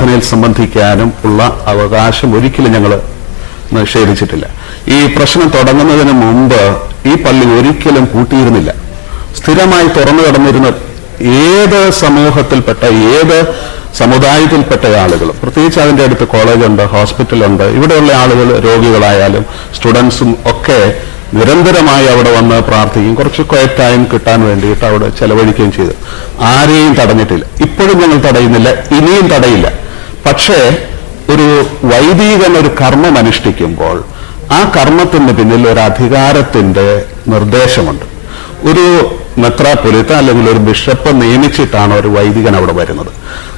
ആരാധനയിൽ സംബന്ധിക്കാനും ഉള്ള അവകാശം ഒരിക്കലും ഞങ്ങൾ നിഷേധിച്ചിട്ടില്ല. ഈ പ്രശ്നം തുടങ്ങുന്നതിന് മുമ്പ് ഈ പള്ളി ഒരിക്കലും പൂട്ടിയിരുന്നില്ല. സ്ഥിരമായി തുറന്നു കിടന്നിരുന്ന ഏത് സമൂഹത്തിൽപ്പെട്ട ഏത് സമുദായത്തിൽപ്പെട്ട ആളുകളും, പ്രത്യേകിച്ച് അതിൻ്റെ അടുത്ത് കോളേജുണ്ട്, ഹോസ്പിറ്റലുണ്ട്, ഇവിടെയുള്ള ആളുകൾ രോഗികളായാലും സ്റ്റുഡൻസും ഒക്കെ നിരന്തരമായി അവിടെ വന്ന് പ്രാർത്ഥിക്കും. കുറച്ച് ക്വയറ്റ് ടൈം കിട്ടാൻ വേണ്ടിയിട്ട് അവിടെ ചെലവഴിക്കുകയും ചെയ്തു. ആരെയും തടഞ്ഞിട്ടില്ല. ഇപ്പോഴും ഞങ്ങൾ തടയുന്നില്ല, ഇനിയും തടയില്ല. പക്ഷേ ഒരു വൈദികൻ ഒരു കർമ്മം അനുഷ്ഠിക്കുമ്പോൾ ആ കർമ്മത്തിന് പിന്നിൽ ഒരു അധികാരത്തിന്റെ നിർദ്ദേശമുണ്ട്. ഒരു മെത്രാപ്പൊലീത്ത അല്ലെങ്കിൽ ഒരു ബിഷപ്പ് നിയമിച്ചിട്ടാണ് ഒരു വൈദികൻ അവിടെ വരുന്നത്.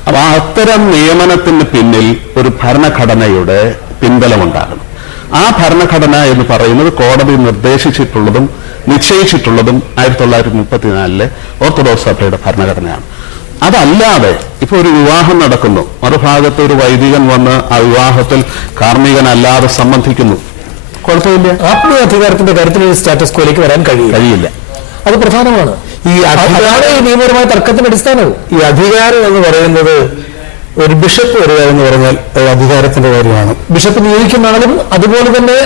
അപ്പൊ അത്തരം നിയമനത്തിന് പിന്നിൽ ഒരു ഭരണഘടനയുടെ പിൻബലമുണ്ടാകണം. ആ ഭരണഘടന എന്ന് പറയുന്നത് കോടതി നിർദ്ദേശിച്ചിട്ടുള്ളതും നിശ്ചയിച്ചിട്ടുള്ളതും 1934 ഓർത്തഡോക്സ് സഭയുടെ ഭരണഘടനയാണ്. അതല്ലാതെ ഇപ്പൊ ഒരു വിവാഹം നടക്കുന്നു, മറുഭാഗത്ത് ഒരു വൈദികൻ വന്ന് ആ വിവാഹത്തിൽ കാർമ്മികനല്ലാതെ സംബന്ധിക്കുന്നു, കുഴപ്പമില്ല. ആത്മീയ അധികാരത്തിന്റെ കാര്യത്തിൽ ഒരു സ്റ്റാറ്റസ് കോയിലേക്ക് വരാൻ കഴിയില്ല. അത് പ്രധാനമാണ്. ഈ നിയമപരമായ തർക്കത്തിന്റെ അടിസ്ഥാനവും ഈ അധികാരം എന്ന് പറയുന്നത് ഒരു ബിഷപ്പ് വരിക എന്ന് പറഞ്ഞാൽ അധികാരത്തിന്റെ കാര്യമാണ്. ബിഷപ്പ് നിയോഗിക്കുന്ന ആളും അതുപോലെ തന്നെ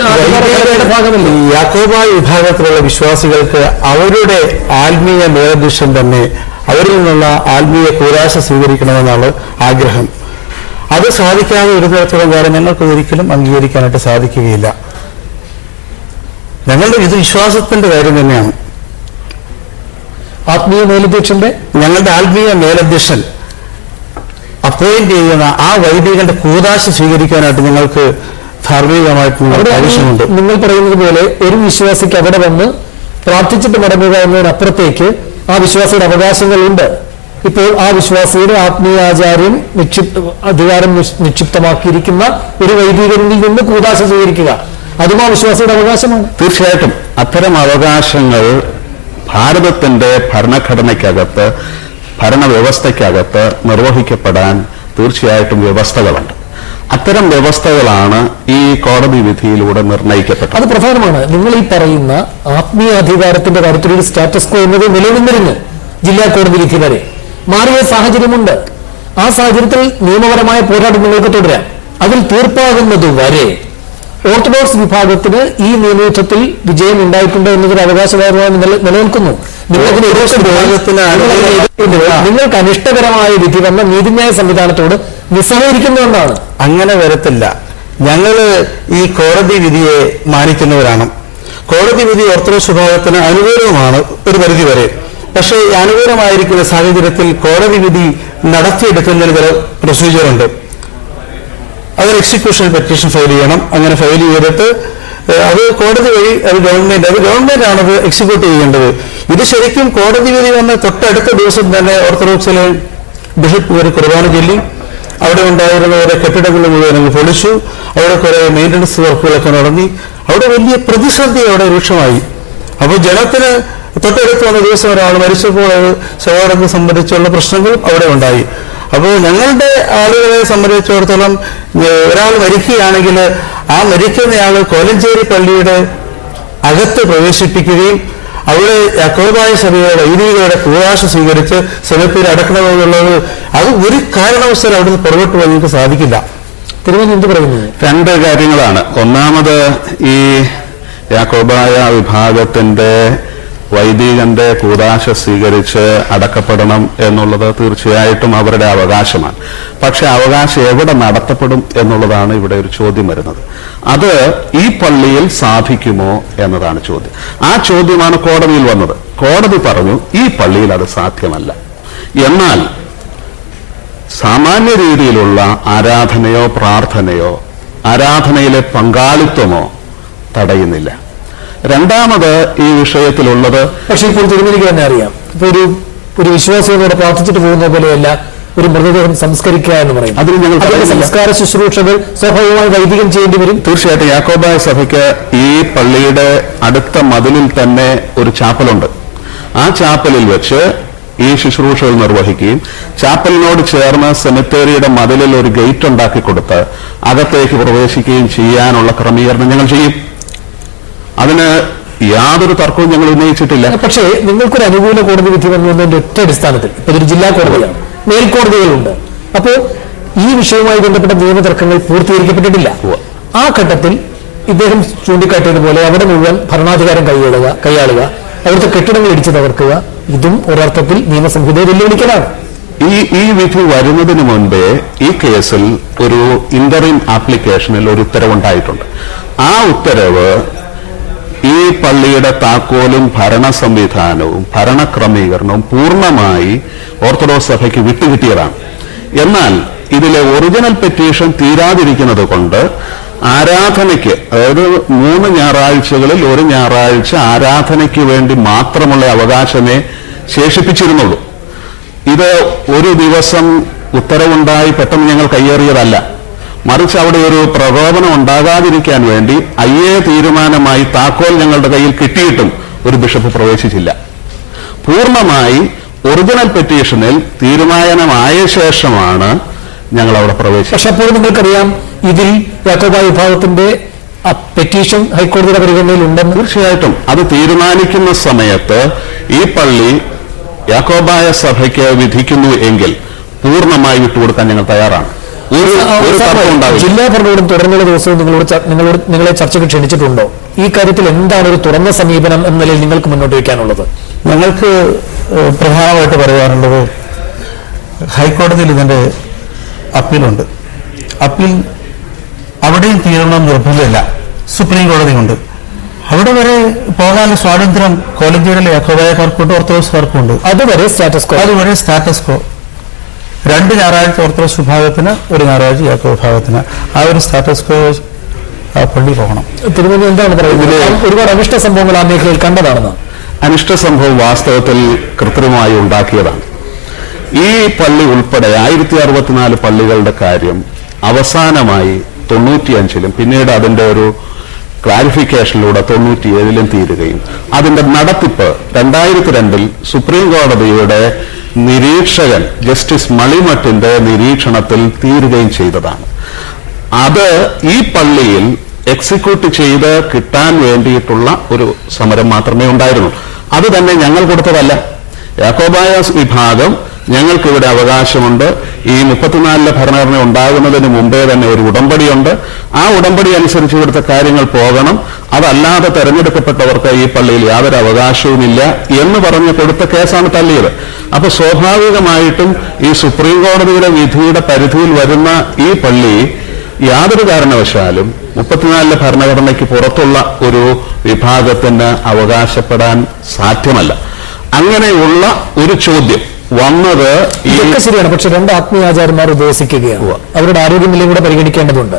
ഭാഗമല്ല. ഈ യാക്കോബായ വിഭാഗത്തിലുള്ള വിശ്വാസികൾക്ക് അവരുടെ ആത്മീയ മേലധ്യക്ഷൻ തന്നെ അവരിൽ നിന്നുള്ള ആത്മീയ കൂരാശ സ്വീകരിക്കണമെന്നാണ് ആഗ്രഹം. അത് സാധിക്കാതെ ഒരുതരത്തോളം കാലം ഞങ്ങൾക്ക് ഒരിക്കലും അംഗീകരിക്കാനായിട്ട് സാധിക്കുകയില്ല. ഞങ്ങളുടെ ഇത് വിശ്വാസത്തിന്റെ കാര്യം തന്നെയാണ്. ആത്മീയ മേലധ്യക്ഷന്റെ ഞങ്ങളുടെ ആത്മീയ മേലധ്യക്ഷൻ അപ്പോയിന്റ് ചെയ്യുന്ന ആ വൈദികന്റെ കൂദാശ സ്വീകരിക്കാനായിട്ട് ഞങ്ങൾക്ക് ധാർമ്മികമായിട്ടുള്ള ആവശ്യമുണ്ട്. നിങ്ങൾ പറയുന്നത് പോലെ ഒരു വിശ്വാസിക്ക് അവിടെ വന്ന് പ്രാർത്ഥിച്ചിട്ട് മടങ്ങുക എന്നതിനപ്പുറത്തേക്ക് ആ വിശ്വാസിയുടെ അവകാശങ്ങളുണ്ട്. ഇപ്പോൾ ആ വിശ്വാസിയുടെ ആത്മീയാചാര്യം അധികാരം നിക്ഷിപ്തമാക്കിയിരിക്കുന്ന ഒരു വൈദികനിൽ നിന്ന് കൂദാശ സ്വീകരിക്കുക, അതും ആ വിശ്വാസിയുടെ അവകാശമാണ്. തീർച്ചയായിട്ടും അത്തരം അവകാശങ്ങൾ ഭാരതത്തിന്റെ ഭരണഘടനയ്ക്കകത്ത്, ഭരണവ്യവസ്ഥയ്ക്കകത്ത് നിർവഹിക്കപ്പെടാൻ തീർച്ചയായിട്ടും വ്യവസ്ഥകളുണ്ട്. അത്തരം വ്യവസ്ഥകളാണ് ഈ കോടതി വിധിയിലൂടെ നിർണയിക്കപ്പെട്ടത്. അത് പ്രധാനമാണ്. നിങ്ങൾ ഈ പറയുന്ന ആത്മീയ അധികാരത്തിന്റെ കാര്യത്തിലൊരു സ്റ്റാറ്റസ് കോ എന്നത് നിലനിന്നിരുന്നു. ജില്ലാ കോടതി വിധി വരെ മാറിയ സാഹചര്യമുണ്ട്. ആ സാഹചര്യത്തിൽ നിയമപരമായ പോരാട്ടം നിങ്ങൾക്ക് തുടരാം. അതിൽ തീർപ്പാകുന്നത് വരെ ഓർത്തഡോക്സ് വിഭാഗത്തിന് ഈ നിയമയുദ്ധത്തിൽ വിജയം ഉണ്ടായിട്ടുണ്ട് എന്നതൊരു അവകാശവാദമായി നിലനിൽക്കുന്നു. നിങ്ങൾക്ക് അനിഷ്ടകരമായ വിധി വന്ന നീതിന്യായ സംവിധാനത്തോട് നിസ്സഹകരിക്കുന്നതെന്നാണ്. അങ്ങനെ വരത്തില്ല. ഞങ്ങള് ഈ കോടതി വിധിയെ മാനിക്കുന്നവരാണ്. കോടതി വിധി ഓർത്തഡോക്സ് വിഭാഗത്തിന് അനുകൂലമാണ് ഒരു പരിധി വരെ. പക്ഷേ ഈ അനുകൂലമായിരിക്കുന്ന സാഹചര്യത്തിൽ കോടതി വിധി നടത്തിയെടുക്കുന്നതിന് ചില പ്രൊസീജിയറുണ്ട്. അതൊരു എക്സിക്യൂഷൻ പെറ്റീഷൻ ഫയൽ ചെയ്യണം. അങ്ങനെ ഫയൽ ചെയ്തിട്ട് അത് കോടതി വഴി അത് ഗവൺമെന്റാണ് അത് എക്സിക്യൂട്ട് ചെയ്യേണ്ടത്. ഇത് ശരിക്കും കോടതി വിധി വന്ന് തൊട്ടടുത്ത ദിവസം തന്നെ ഓർത്തഡോക്സിലെ ബിഷപ്പ് ഒരു കുർബാന ചൊല്ലി അവിടെ ഉണ്ടായിരുന്ന ഓരോ കെട്ടിടങ്ങൾ മുഴുവൻ പൊളിച്ചു. അവിടെ കുറെ മെയിൻ്റനൻസ് വർക്കുകളൊക്കെ നടത്തി. അവിടെ വലിയ പ്രതിസന്ധി അവിടെ രൂക്ഷമായി. അപ്പോൾ ജനത്തിന് തൊട്ടടുത്ത് വന്ന ദിവസം ഒരാൾ മരിച്ചപ്പോൾ അത് ശവടക്കം സംബന്ധിച്ചുള്ള പ്രശ്നങ്ങളും അവിടെ ഉണ്ടായി. അപ്പോൾ ഞങ്ങളുടെ ആളുകളെ സംബന്ധിച്ചിടത്തോളം ഒരാൾ മരിക്കുകയാണെങ്കിൽ ആ മരിക്കുന്നയാൾ കോലഞ്ചേരി പള്ളിയുടെ അകത്ത് പ്രവേശിപ്പിക്കുകയും അവിടെ യാക്കോബായ സഭയുടെ വൈദികരുടെ കൂദാശ സ്വീകരിച്ച് സെമിത്തേരിയിൽ അടക്കണമെന്നുള്ളത് അത് ഒരു കാരണവശാലും അവിടെ നിന്ന് പുറകോട്ട് പോകാൻ നിങ്ങൾക്ക് സാധിക്കില്ല. തിരുവനന്തപുരം എന്ത് പറയുന്നത്? രണ്ട് കാര്യങ്ങളാണ്. ഒന്നാമത് ഈ യാക്കോബായ വിഭാഗത്തിന്റെ വൈദികന്റെ കൂദാശ സ്വീകരിച്ച് അടക്കപ്പെടണം എന്നുള്ളത് തീർച്ചയായിട്ടും അവരുടെ അവകാശമാണ്. പക്ഷെ അവകാശം എവിടെ നടത്തപ്പെടും എന്നുള്ളതാണ് ഇവിടെ ഒരു ചോദ്യം വരുന്നത്. അത് ഈ പള്ളിയിൽ സാധിക്കുമോ എന്നതാണ് ചോദ്യം. ആ ചോദ്യമാണ് കോടതിയിൽ വന്നത്. കോടതി പറഞ്ഞു ഈ പള്ളിയിൽ അത് സാധ്യമല്ല. എന്നാൽ സാമാന്യ രീതിയിലുള്ള ആരാധനയോ പ്രാർത്ഥനയോ ആരാധനയിലെ പങ്കാളിത്തമോ തടയുന്നില്ല. രണ്ടാമത് ഈ വിഷയത്തിലുള്ളത്, പക്ഷെ ഇപ്പോൾ തിരുമേനിക്ക് തന്നെ അറിയാം, ഇപ്പൊ ഒരു വിശ്വാസികളോട് പ്രാർത്ഥിച്ചിട്ട് പോകുന്ന പോലെയല്ല ഒരു മൃതദേഹം സംസ്കരിക്കുക എന്ന് പറയും. അതിന് ഞങ്ങൾ സംസ്കാര ശുശ്രൂഷകൾ സ്വാഭാവികമായി വൈദികം ചെയ്യേണ്ടി വരും. തീർച്ചയായിട്ടും യാക്കോബായ സഭയ്ക്ക് ഈ പള്ളിയുടെ അടുത്ത മതിലിൽ തന്നെ ഒരു ചാപ്പലുണ്ട്. ആ ചാപ്പലിൽ വെച്ച് ഈ ശുശ്രൂഷകൾ നിർവഹിക്കുകയും ചാപ്പലിനോട് ചേർന്ന് സെമിത്തേരിയുടെ മതിലിൽ ഒരു ഗേറ്റ് ഉണ്ടാക്കി കൊടുത്ത് അകത്തേക്ക് പ്രവേശിക്കുകയും ചെയ്യാനുള്ള ക്രമീകരണം ഞങ്ങൾ ചെയ്യും. അതിന് യാതൊരു തർക്കവും ഞങ്ങൾ ഉന്നയിച്ചിട്ടില്ല. പക്ഷേ നിങ്ങൾക്കൊരു അനുകൂല കോടതി വിധി വന്നതിന്റെ ഒറ്റ അടിസ്ഥാനത്തിൽ ഇപ്പൊ ഇതൊരു ജില്ലാ കോടതിയാണ്, മേൽക്കോടതികളുണ്ട്. അപ്പോൾ ഈ വിഷയവുമായി ബന്ധപ്പെട്ട നിയമതർക്കങ്ങൾ പൂർത്തീകരിക്കപ്പെട്ടിട്ടില്ല. ആ ഘട്ടത്തിൽ ഇദ്ദേഹം ചൂണ്ടിക്കാട്ടിയതുപോലെ അവിടെ മുഴുവൻ ഭരണാധികാരം കൈയാളുക, അവിടുത്തെ കെട്ടിടങ്ങൾ ഇടിച്ചു തകർക്കുക, ഇതും ഒരർത്ഥത്തിൽ നിയമസംഹിതയെ വെല്ലുവിളിക്കലാണ്. ഈ വിധി വരുന്നതിന് മുൻപേ ഈ കേസിൽ ഒരു ഇന്ററിം ആപ്ലിക്കേഷനിൽ ഒരു ഉത്തരവുണ്ടായിട്ടുണ്ട്. ആ ഉത്തരവ് ഈ പള്ളിയുടെ താക്കോലും ഭരണ സംവിധാനവും ഭരണക്രമീകരണവും പൂർണ്ണമായി ഓർത്തഡോക്സ് സഭയ്ക്ക് വിട്ടുകിട്ടിയതാണ്. എന്നാൽ ഇതിലെ ഒറിജിനൽ പെറ്റീഷൻ തീരാതിരിക്കുന്നത് കൊണ്ട് ആരാധനയ്ക്ക്, അതായത് 3 ഞായറാഴ്ചകളിൽ ഒരു ഞായറാഴ്ച ആരാധനയ്ക്ക് വേണ്ടി മാത്രമുള്ള അവകാശമേ ശേഷിപ്പിച്ചിരുന്നുള്ളൂ. ഇത് ഒരു ദിവസം ഉത്തരവുണ്ടായി പെട്ടെന്ന് ഞങ്ങൾ കയ്യേറിയതല്ല. മറിച്ച് അവിടെ ഒരു പ്രകോപനം ഉണ്ടാകാതിരിക്കാൻ വേണ്ടി തീരുമാനമായി താക്കോൽ ഞങ്ങളുടെ കയ്യിൽ കിട്ടിയിട്ടും ഒരു ബിഷപ്പ് പ്രവേശിച്ചില്ല. പൂർണ്ണമായി ഒറിജിനൽ പെറ്റീഷനിൽ തീരുമാനമായ ശേഷമാണ് ഞങ്ങൾ അവിടെ പ്രവേശിച്ചത്. പക്ഷെ അപ്പോൾ നിങ്ങൾക്കറിയാം ഇതിൽ യാക്കോബായ വിഭാഗത്തിന്റെ പെറ്റീഷൻ ഹൈക്കോടതിയുടെ പരിഗണനയിൽ ഉണ്ടെന്ന്. തീർച്ചയായിട്ടും അത് തീരുമാനിക്കുന്ന സമയത്ത് ഈ പള്ളി യാക്കോബായ സഭയ്ക്ക് വിധിക്കുന്നു എങ്കിൽ പൂർണ്ണമായി വിട്ടുകൊടുക്കാൻ ഞങ്ങൾ തയ്യാറാണ്. ജില്ലാ ഭരണകൂടം തുടർന്നുള്ള ദിവസവും നിങ്ങളെ ചർച്ചയ്ക്ക് ക്ഷണിച്ചിട്ടുണ്ടോ? ഈ കാര്യത്തിൽ എന്താണ് ഒരു തുറന്ന സമീപനം എന്ന നിലയിൽ നിങ്ങൾക്ക് മുന്നോട്ട് വയ്ക്കാനുള്ളത്? ഞങ്ങൾക്ക് പ്രധാനമായിട്ട് പറയാനുള്ളത്, ഹൈക്കോടതിയിൽ ഇതിന്റെ അപ്പീലുണ്ട്. അപ്പീൽ അവിടെയും തീരണം നിർബന്ധമില്ല. സുപ്രീം കോടതിയുണ്ട്. അവിടെ വരെ പോകാൻ സ്വാതന്ത്ര്യം കോളേജുകളിലെ യാക്കോബായക്കാർക്കുണ്ട്, ഓർത്തഡോക്സുകാർക്കുണ്ട്. അതുവരെ സ്റ്റാറ്റസ് കോ 2 ഞായറാഴ്ച ഓർത്തഡോക്സ് വിഭാഗത്തിന്, 1 ഞായറാഴ്ച യാക്കോബ വിഭാഗത്തിന്. ആ ഒരു സ്റ്റാറ്റസ് കോ പള്ളി പോകണം. തിരുവനന്തപുരം എന്താണ് പറയുന്നത്? ഒരുപാട് അനിഷ്ട സംഭവങ്ങൾ ആ മേഖലയിൽ കണ്ടതാണെന്ന്. അനിഷ്ട സംഭവം വാസ്തവത്തിൽ കൃത്രിമമായി ഉണ്ടാക്കിയതാണ്. ഈ പള്ളി ഉൾപ്പെടെ 1064 പള്ളികളുടെ കാര്യം അവസാനമായി 95-ലും പിന്നീട് അതിന്റെ ഒരു ക്ലാരിഫിക്കേഷനിലൂടെ 97-ലും തീരുകയും അതിന്റെ നടത്തിപ്പ് 2002-ൽ സുപ്രീം കോടതിയുടെ നിരീക്ഷകൻ ജസ്റ്റിസ് മളിമഠിന്റെ നിരീക്ഷണത്തിൽ തീരുകയും ചെയ്തതാണ്. അത് ഈ പള്ളിയിൽ എക്സിക്യൂട്ട് ചെയ്ത് കിട്ടാൻ വേണ്ടിയിട്ടുള്ള ഒരു സമരം മാത്രമേ ഉണ്ടായിരുന്നു. അത് തന്നെ ഞങ്ങൾ കൊടുത്തതല്ല. യാക്കോബായ വിഭാഗം ഞങ്ങൾക്കിവിടെ അവകാശമുണ്ട്. ഈ 34-ലെ ഭരണഘടന ഉണ്ടാകുന്നതിന് മുമ്പേ തന്നെ ഒരു ഉടമ്പടിയുണ്ട്. ആ ഉടമ്പടി അനുസരിച്ച് ഇവിടുത്തെ കാര്യങ്ങൾ പോകണം. അതല്ലാതെ തെരഞ്ഞെടുക്കപ്പെട്ടവർക്ക് ഈ പള്ളിയിൽ യാതൊരു അവകാശവുമില്ല എന്ന് പറഞ്ഞ് കൊടുത്ത കേസാണ് തള്ളിയത്. അപ്പൊ സ്വാഭാവികമായിട്ടും ഈ സുപ്രീം കോടതിയുടെ വിധിയുടെ പരിധിയിൽ വരുന്ന ഈ പള്ളി യാതൊരു കാരണവശാലും 34-ലെ ഭരണഘടനയ്ക്ക് പുറത്തുള്ള ഒരു വിഭാഗത്തിന് അവകാശപ്പെടാൻ സാധ്യമല്ല. അങ്ങനെയുള്ള ഒരു ചോദ്യം വന്നത് ഇതൊക്കെ ശരിയാണ്. പക്ഷെ 2 ആത്മീയാചാര്യന്മാർ ഉപവസിക്കുകയാണ്. അവരുടെ ആരോഗ്യനിലയും കൂടെ പരിഗണിക്കേണ്ടതുണ്ട്.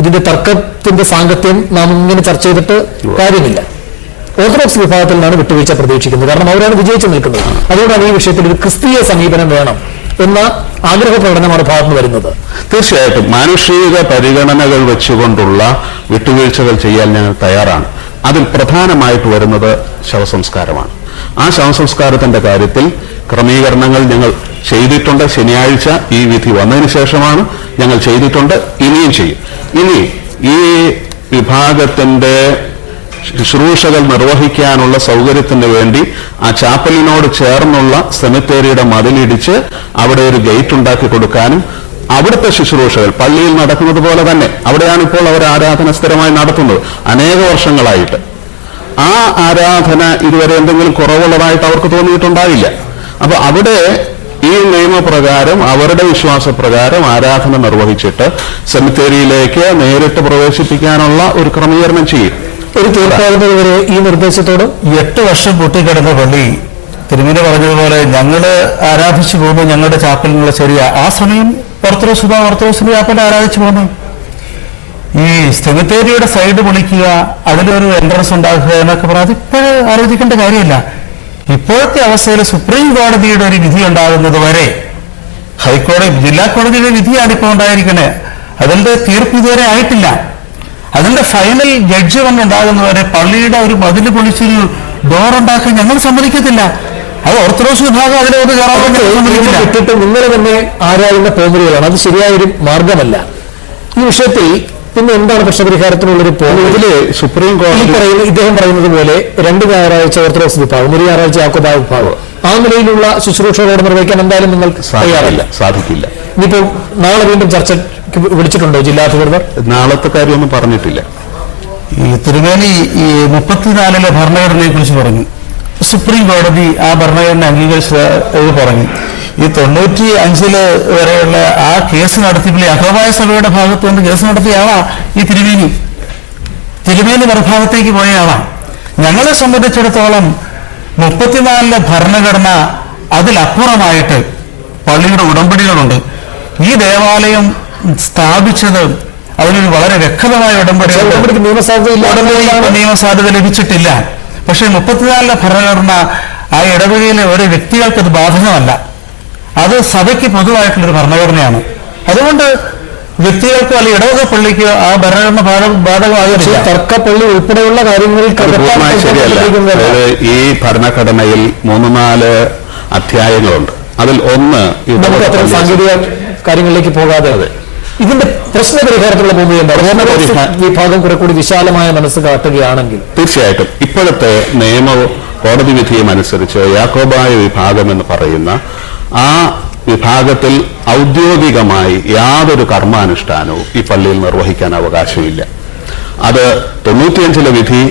ഇതിന്റെ തർക്കത്തിന്റെ സാങ്കത്യം നാം ഇങ്ങനെ ചർച്ച ചെയ്തിട്ട് കാര്യമില്ല. ഓർത്തഡോക്സ് വിഭാഗത്തിൽ നിന്നാണ് വിട്ടുവീഴ്ച പ്രതീക്ഷിക്കുന്നത്. കാരണം അവരാണ് വിജയിച്ചു നിൽക്കുന്നത്. അതുകൊണ്ടാണ് ഈ വിഷയത്തിൽ ഒരു ക്രിസ്തീയ സമീപനം വേണം എന്ന ആഗ്രഹ പ്രകടനമാണ് ഭാഗത്ത് വരുന്നത്. തീർച്ചയായിട്ടും മാനുഷിക പരിഗണനകൾ വെച്ചുകൊണ്ടുള്ള വിട്ടുവീഴ്ചകൾ ചെയ്യാൻ ഞങ്ങൾ തയ്യാറാണ്. അതിൽ പ്രധാനമായിട്ട് വരുന്നത് ശവസംസ്കാരമാണ്. ആ ശവസംസ്കാരത്തിന്റെ കാര്യത്തിൽ ക്രമീകരണങ്ങൾ ഞങ്ങൾ ചെയ്തിട്ടുണ്ട്. ശനിയാഴ്ച ഈ വിധി വന്നതിന് ശേഷമാണ് ഞങ്ങൾ ചെയ്തിട്ടുണ്ട്, ഇനിയും ചെയ്യും. ഇനി ഈ വിഭാഗത്തിന്റെ ശുശ്രൂഷകൾ നിർവഹിക്കാനുള്ള സൗകര്യത്തിന് വേണ്ടി ആ ചാപ്പലിനോട് ചേർന്നുള്ള സെമിത്തേരിയുടെ മതിലിടിച്ച് അവിടെ ഒരു ഗേറ്റ് ഉണ്ടാക്കി കൊടുക്കാനും അവിടുത്തെ ശുശ്രൂഷകൾ പള്ളിയിൽ നടക്കുന്നത് പോലെ തന്നെ അവിടെയാണ് ഇപ്പോൾ അവർ ആരാധന സ്ഥിരമായി നടത്തുന്നത് അനേക വർഷങ്ങളായിട്ട്. ആ ആരാധന ഇതുവരെ എന്തെങ്കിലും കുറവുള്ളതായിട്ട് അവർക്ക് തോന്നിയിട്ടുണ്ടാവില്ല. അപ്പൊ അവിടെ ഈ നിയമപ്രകാരം അവരുടെ വിശ്വാസപ്രകാരം ആരാധന നിർവഹിച്ചിട്ട് സെമിത്തേരിയിലേക്ക് നേരിട്ട് പ്രവേശിപ്പിക്കാനുള്ള ഒരു ക്രമീകരണം ചെയ്യും. ഒരു തീർപ്പാകുന്നതുവരെ ഈ നിർദ്ദേശത്തോട് 8 വർഷം പൂട്ടിക്കിടന്ന പള്ളി തിരുമേനി പറഞ്ഞതുപോലെ ഞങ്ങള് ആരാധിച്ചു പോകുമ്പോൾ ഞങ്ങളുടെ ചാപ്പലിനുള്ള ശരിയാ. ആ സമയം ഓർത്തഡോക്സിന്റെ ചാപ്പൽ ആരാധിച്ചു പോകുന്നു. ഈ സെമിത്തേരിയുടെ സൈഡ് പൊളിക്കുക, അതിലൊരു എൻട്രൻസ് ഉണ്ടാക്കുക എന്നൊക്കെ പറഞ്ഞാൽ അതിപ്പോഴേ ആലോചിക്കേണ്ട കാര്യമല്ല. ഇപ്പോഴത്തെ അവസ്ഥയിൽ സുപ്രീം കോടതിയുടെ ഒരു വിധി ഉണ്ടാകുന്നത് വരെ ഹൈക്കോടതി ജില്ലാ കോടതിയുടെ വിധിയാണ് ഇപ്പോൾ ഉണ്ടായിരിക്കുന്നത്. അതിന്റെ തീർപ്പ് ഇതുവരെ ആയിട്ടില്ല. അതിന്റെ ഫൈനൽ ജഡ്ജ്മെന്റ് ഉണ്ടാകുന്നവരെ പള്ളിയുടെ ഒരു മതില് പൊളിച്ചൊരു ഡോറുണ്ടാക്കാൻ ഞങ്ങൾ സമ്മതിക്കത്തില്ല. അത് ഓർത്തഡോക്സ് വിഭാഗം അതിലൊന്ന് ഇട്ടിട്ട് നിങ്ങൾ തന്നെ ആരായുന്ന പോംവഴികളാണ്. അത് ശരിയായൊരു മാർഗമല്ല. ഈ വിഷയത്തിൽ പിന്നെ എന്താണ് പ്രശ്നപരിഹാരത്തിനുള്ളൊരു ഇതില് സുപ്രീം കോടതി ഇദ്ദേഹം പറയുന്നത് പോലെ 2 ഞായറാഴ്ച ഓർത്തഡോക്സ് വിഭാഗം, 1 ഞായറാഴ്ച യാക്കോബായ വിഭാഗം, ആ നിലയിലുള്ള ശുശ്രൂഷകളോട് നിർവഹിക്കാൻ എന്തായാലും നിങ്ങൾ തയ്യാറല്ല. സാധിക്കില്ല. ഇനിയിപ്പോ നാളെ വീണ്ടും ചർച്ചയ്ക്ക് വിളിച്ചിട്ടുണ്ടോ ജില്ലാ അധികൃതർ? നാളത്തെ കാര്യമൊന്നും പറഞ്ഞിട്ടില്ല. ഈ തിരുമേനി ഈ 34 ഭരണഘടനയെ കുറിച്ച് പറഞ്ഞു. സുപ്രീം കോടതി ആ ഭരണഘടന അംഗീകരിച്ചത് പറഞ്ഞു. ഈ 95 വരെയുള്ള ആ കേസ് നടത്തിയപ്പോൾ യഹോവ സഭയുടെ ഭാഗത്ത് നിന്ന് കേസ് നടത്തിയ ആളാ ഈ തിരുമേനി മറുഭാഗത്തേക്ക് പോയ ആളാണ്. ഞങ്ങളെ സംബന്ധിച്ചിടത്തോളം 34 ഭരണഘടന അതിലപ്പുറമായിട്ട് പള്ളിയുടെ ഉടമ്പടികളുണ്ട്. ഈ ദേവാലയം സ്ഥാപിച്ചത് അതിനൊരു വളരെ വ്യക്തമായ ഉടമ്പടി നിയമസാധ്യത ലഭിച്ചിട്ടില്ല. പക്ഷേ 34 ഭരണഘടന ആ ഇടവകയിലെ ഒരു വ്യക്തികൾക്ക് അത് ബാധകമല്ല. അത് സഭയ്ക്ക് പൊതുവായിട്ടുള്ളൊരു ഭരണഘടനയാണ്. അതുകൊണ്ട് വ്യക്തികൾക്കോ അല്ലെങ്കിൽ ഇടവക പള്ളിക്കോ ആ ഭരണഘടന ബാധകമാകില്ല. തർക്കപ്പള്ളി ഉൾപ്പെടെയുള്ള കാര്യങ്ങളിൽ ശരിയല്ല. ഈ ഭരണഘടനയിൽ 3-4 അധ്യായങ്ങളുണ്ട്. അതിൽ ഒന്ന് നമുക്ക് അത്തരം സാങ്കേതിക കാര്യങ്ങളിലേക്ക് പോകാതെ ഇതിന്റെ പ്രശ്ന പരിഹാരത്തിലുള്ള ഭൂമി എന്താണ്? വിഭാഗം കുറെ കൂടി വിശാലമായ മനസ്സ് കാട്ടുകയാണെങ്കിൽ തീർച്ചയായിട്ടും ഇപ്പോഴത്തെ നിയമ കോടതി വിധിയും അനുസരിച്ച് യാക്കോബായ വിഭാഗം എന്ന് പറയുന്ന ആ വിഭാഗത്തിൽ ഔദ്യോഗികമായി യാതൊരു കർമാനുഷ്ഠാനവും ഈ പള്ളിയിൽ നിർവഹിക്കാൻ അവകാശമില്ല. അത് 95 വിധി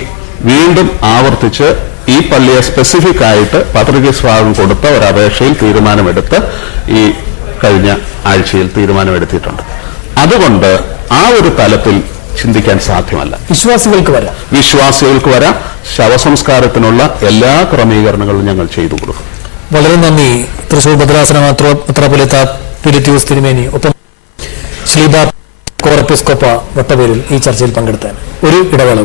വീണ്ടും ആവർത്തിച്ച് ഈ പള്ളിയെ സ്പെസിഫിക് ആയിട്ട് പത്രികീസ് ഭാഗം കൊടുത്ത ഒരു അപേക്ഷയിൽ തീരുമാനമെടുത്ത് ഈ കഴിഞ്ഞ ആഴ്ചയിൽ തീരുമാനമെടുത്തിട്ടുണ്ട്. അതുകൊണ്ട് ആ ഒരു തലത്തിൽ ചിന്തിക്കാൻ സാധ്യമല്ല. വിശ്വാസികൾക്ക് വരാം. ശവസംസ്കാരത്തിനുള്ള എല്ലാ ക്രമീകരണങ്ങളും ഞങ്ങൾ ചെയ്തു കൊടുക്കും. വളരെ നന്ദി. തൃശൂർ ഭദ്രാസന മെത്രാപ്പൊലീത്ത പീലിത്യൂസ് തിരുമേനി, ഒപ്പം ശ്ലീബ കോർ എപ്പിസ്കോപ്പ വട്ടവേലിൽ ഈ ചർച്ചയിൽ പങ്കെടുത്താൻ. ഒരു ഇടവേള.